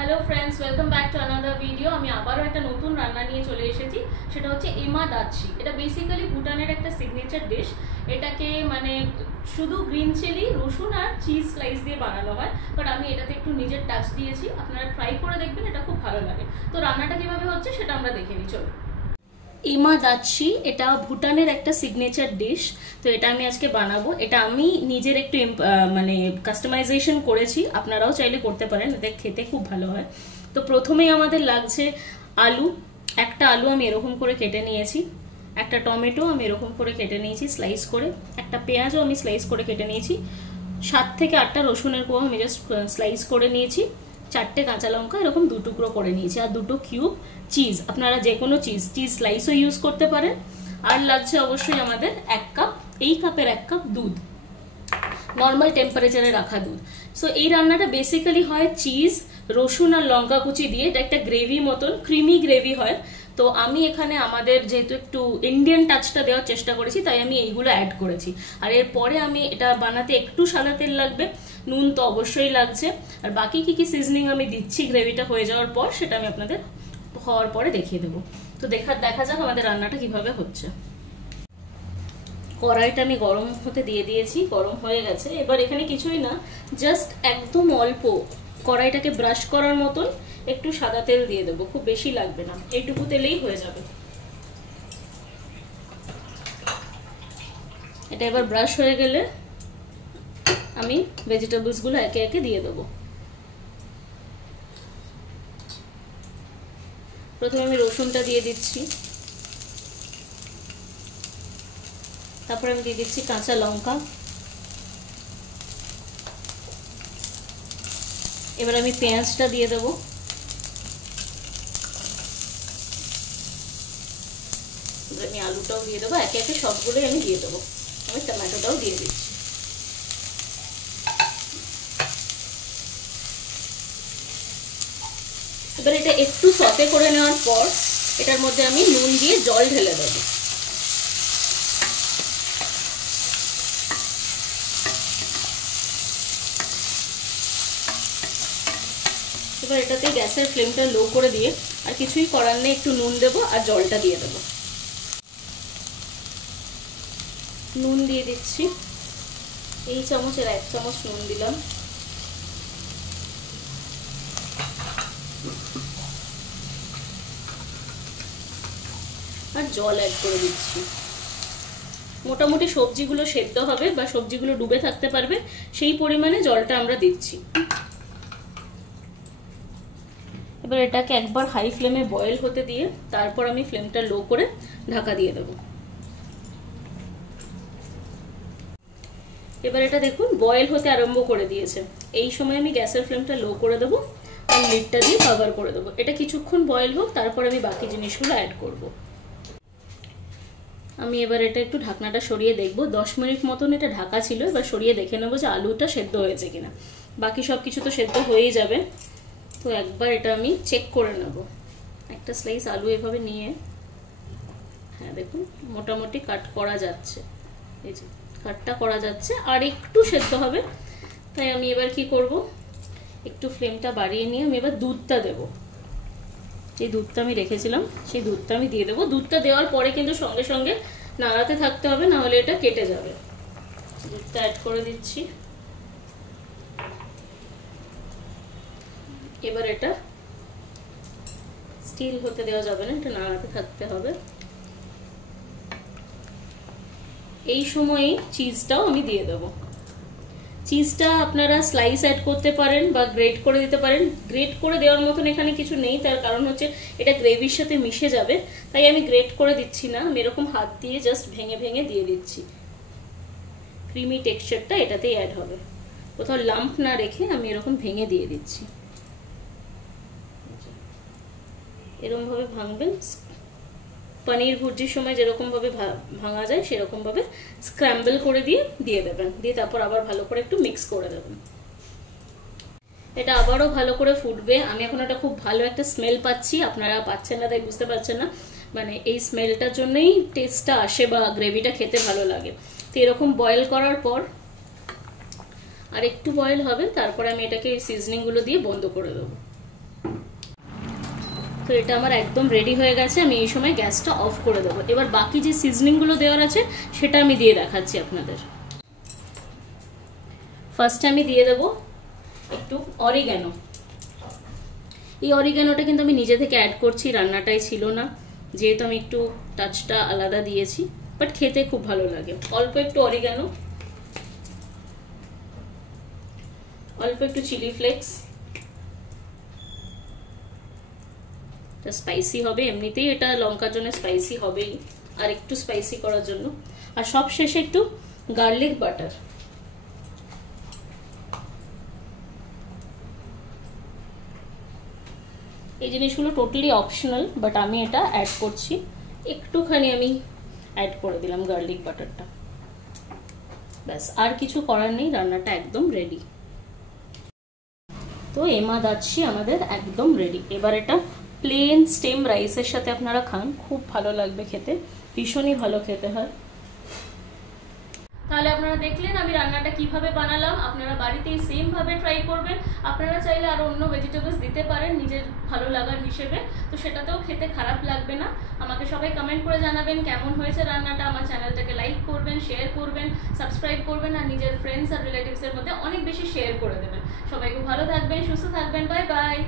Hello friends, welcome back to another video. আমি আবারও একটা নতুন রান্না নিয়ে চলে এসেছি, সেটা হচ্ছে এমা দাচ্ছি। এটা বেসিক্যালি ভুটানের একটা সিগনেচার ডিশ। এটাকে মানে শুধু গ্রিন চিলি, রসুন আর চিজ স্লাইস দিয়ে বানানো হয়, বাট আমি এটাতে একটু নিজের টাচ দিয়েছি। আপনারা ট্রাই করে দেখবেন, এটা খুব ভালো লাগে। তো রান্নাটা কিভাবে হচ্ছে সেটা আমরা দেখে নিই, চলো। ইমা দাচ্ছি এটা ভুটানের একটা সিগনেচার ডিশ। তো এটা আমি আজকে বানাবো। এটা আমি নিজের একটু মানে কাস্টমাইজেশন করেছি, আপনারাও চাইলে করতে পারেন, এটা খেতে খুব ভালো হয়। তো প্রথমেই আমাদের লাগছে আলু। একটা আলু আমি এরকম করে কেটে নিয়েছি, একটা টমেটো আমি এরকম করে কেটে নিয়েছি স্লাইস করে, একটা পেঁয়াজও আমি স্লাইস করে কেটে নিয়েছি, 7 থেকে 8টা রসুনের কোয়া আমি জাস্ট স্লাইস করে নিয়েছি, 4টে কাঁচা লঙ্কা এরকম 2 টুকরো করে নিয়েছি, আর 2টো কিউব চিজ। আপনারা যে কোনো চিজ স্লাইসও ইউজ করতে পারেন। আর লাগছে অবশ্যই আমাদের 1 কাপ, এই কাপের 1 কাপ দুধ, নর্মাল টেম্পারেচারে রাখা দুধ। সো এই রান্নাটা বেসিক্যালি হয় চিজ, রসুন আর লঙ্কা কুচি দিয়ে। এটা একটা গ্রেভি মতন, ক্রিমি গ্রেভি হয়। তো আমি এখানে আমাদের যেহেতু একটু ইন্ডিয়ান টাচটা দেওয়ার চেষ্টা করেছি, তাই আমি এইগুলো অ্যাড করেছি। আর এরপরে আমি এটা বানাতে একটু সাদা তেল লাগবে, নুন তো অবশ্যই লাগছে, আর বাকি কি কি সিজনিং আমি দিচ্ছি গ্রেভিটা হয়ে যাওয়ার পর সেটা আমি আপনাদের হওয়ার পরে দেখিয়ে দেবো। তো দেখা যাক আমাদের রান্নাটা কিভাবে হচ্ছে। কড়াইটা আমি গরম হতে দিয়ে দিয়েছি, গরম হয়ে গেছে। এবার এখানে কিছুই না, জাস্ট একদম অল্প কড়াইটাকে ব্রাশ করার মতন একটু সাদা তেল দিয়ে দেবো, খুব বেশি লাগবে না, এইটুকু তেলেই হয়ে যাবে। এটা এবার ব্রাশ হয়ে গেলে আমি ভেজিটেবলসগুলো একে একে দিয়ে দেবো। প্রথমে আমি রসুনটা দিয়ে দিচ্ছি, তারপরে আমি দিয়ে দিচ্ছি কাঁচা লঙ্কা। এবার আমি পেঁয়াজটা দিয়ে দেবো, এবার আমি আলুটাও দিয়ে দেবো, একে একে সবগুলোই আমি দিয়ে দেবো। আমি টমেটোটাও দিয়ে দিচ্ছি। এবার এটা একটু সতে করে নেওয়ার পর এটার মধ্যে আমি নুন দিয়ে জল ঢেলে দেবো। এবার এটাতে গ্যাসের ফ্লেমটা লো করে দিয়ে, আর কিছুই করার নেই, একটু নুন দেবো আর জলটা দিয়ে দেবো। নুন দিয়ে দিচ্ছি, এই চামচের 1 চামচ নুন দিলাম। আর জল অ্যাড করে দিচ্ছি। মোটামুটি সবজিগুলো সেদ্ধ হবে বা সবজিগুলো ডুবে থাকতে পারবে সেই পরিমাণে জলটা আমরা দিচ্ছি। এবার এটাকে একবার হাই ফ্লেমে বয়েল হতে দিয়ে তারপর আমি ফ্লেমটা লো করে ঢাকা দিয়ে দেবো। এবার এটা দেখুন বয়েল হতে আরম্ভ করে দিয়েছে। এই সময় আমি গ্যাসের ফ্লেমটা লো করে দেবো আর লিডটা দিয়ে কভার করে দেবো। এটা কিছুক্ষণ বয়েল হোক, তারপর আমি বাকি জিনিসগুলো অ্যাড করব। আমি এবার এটা একটু ঢাকনাটা সরিয়ে দেখবো, 10 মিনিট মতন এটা ঢাকা ছিল। এবার সরিয়ে দেখে নেবো যে আলুটা সেদ্ধ হয়েছে কিনা। বাকি সব কিছু তো সেদ্ধ হয়েই যাবে, তো একবার এটা আমি চেক করে নেব। একটা স্লাইস আলু এভাবে নিয়ে, হ্যাঁ দেখুন মোটামুটি কাট করা যাচ্ছে, এই যে কাটটা করা যাচ্ছে, আর একটু সেদ্ধ হবে। তাই আমি এবার কি করব, একটু ফ্লেমটা বাড়িয়ে নিয়ে আমি এবার দুধটা দেবো। এই দুধটা আমি রেখেছিলাম, সেই দুধটা আমি দিয়ে দেবো। দুধটা দেওয়ার পরে কিন্তু সঙ্গে সঙ্গে নাড়াতে থাকতে হবে, না হলে এটা কেটে যাবে। দুধটা অ্যাড করে দিচ্ছি। এবার এটা স্টিল হতে দেওয়া যাবে না, এটা নাড়াতে থাকতে হবে। এই সময়ে চিজটাও আমি দিয়ে দেবো। চিজটা আপনারা স্লাইস অ্যাড করতে পারেন বা গ্রেট করে দিতে পারেন। গ্রেট করে দেওয়ার মতন এখানে কিছু নেই, তার কারণ হচ্ছে এটা গ্রেভির সাথে মিশে যাবে, তাই আমি গ্রেট করে দিচ্ছি না। আমি এরকম হাত দিয়ে জাস্ট ভেঙে ভেঙে দিয়ে দিচ্ছি। ক্রিমি টেক্সচারটা এটাতেই অ্যাড হবে, কোথাও লাম্প না রেখে আমি এরকম ভেঙে দিয়ে দিচ্ছি। এরকম ভাবে ভাঙবেন, পনির ভুর্জির সময় যেরকম ভাবে ভাঙা যায় সেরকম ভাবে স্ক্র্যাম্বল করে দিয়ে দেবেন। দিয়ে তারপর আবার ভালো করে একটু মিক্স করে দেবেন। এটা আবারও ভালো করে ফুটবে। আমি এখন এটা খুব ভালো একটা স্মেল পাচ্ছি, আপনারা পাচ্ছেন না তাই বুঝতে পারছেন না। মানে এই স্মেলটার জন্যই টেস্টটা আসে বা গ্রেভিটা খেতে ভালো লাগে। তো এরকম বয়েল করার পর আর একটু বয়েল হবে, তারপরে আমি এটাকে সিজনিং গুলো দিয়ে বন্ধ করে দেবো। তো এটা আমার একদম রেডি হয়ে গেছে, আমি এই সময় গ্যাসটা অফ করে দেবো। এবার বাকি যে সিজনিংগুলো দেওয়ার আছে সেটা আমি দিয়ে দেখাচ্ছি আপনাদের। ফার্স্টে আমি দিয়ে দেবো একটু অরিগ্যানো। এই অরিগ্যানোটা কিন্তু আমি নিজে থেকে অ্যাড করছি, রান্নাটাই ছিল না, যেহেতু আমি একটু টাচটা আলাদা দিয়েছি, বাট খেতে খুব ভালো লাগে। অল্প একটু অরিগ্যানো, অল্প একটু চিলি ফ্লেক্স, এটা স্পাইসি হবে, এমনিতেই এটা লঙ্কার জন্য স্পাইসি হবেই, আর একটু স্পাইসি করার জন্য। আর সব শেষে একটু গার্লিক বাটার। এই জিনিসগুলো টোটালি অপশনাল, বাট আমি এটা অ্যাড করছি, একটুখানি আমি অ্যাড করে দিলাম গার্লিক বাটারটা। ব্যাস, আর কিছু করার নেই, রান্নাটা একদম রেডি। তো এমা দাচ্ছি আমাদের একদম রেডি। এবার এটা প্লেন স্টেম রাইসের সাথে আপনারা খান, খুব ভালো লাগবে খেতে, ভীষণই ভালো খেতে হয়। তাহলে আপনারা দেখলেন আমি রান্নাটা কিভাবে বানালাম, আপনারা বাড়িতেই সেম ভাবে ট্রাই করবেন। আপনারা চাইলে আরো অন্য ভেজিটেবলস দিতে পারেন নিজের ভালো লাগার হিসেবে, তো সেটাতেও খেতে খারাপ লাগবে না। আমাকে সবাই কমেন্ট করে জানাবেন কেমন হয়েছে রান্নাটা। আমার চ্যানেলটাকে লাইক করবেন, শেয়ার করবেন, সাবস্ক্রাইব করবেন, আর নিজের ফ্রেন্ডস আর রিলেটিভস এর মধ্যে অনেক বেশি শেয়ার করে দেবেন। সবাই খুব ভালো থাকবেন, সুস্থ থাকবেন, বাই বাই।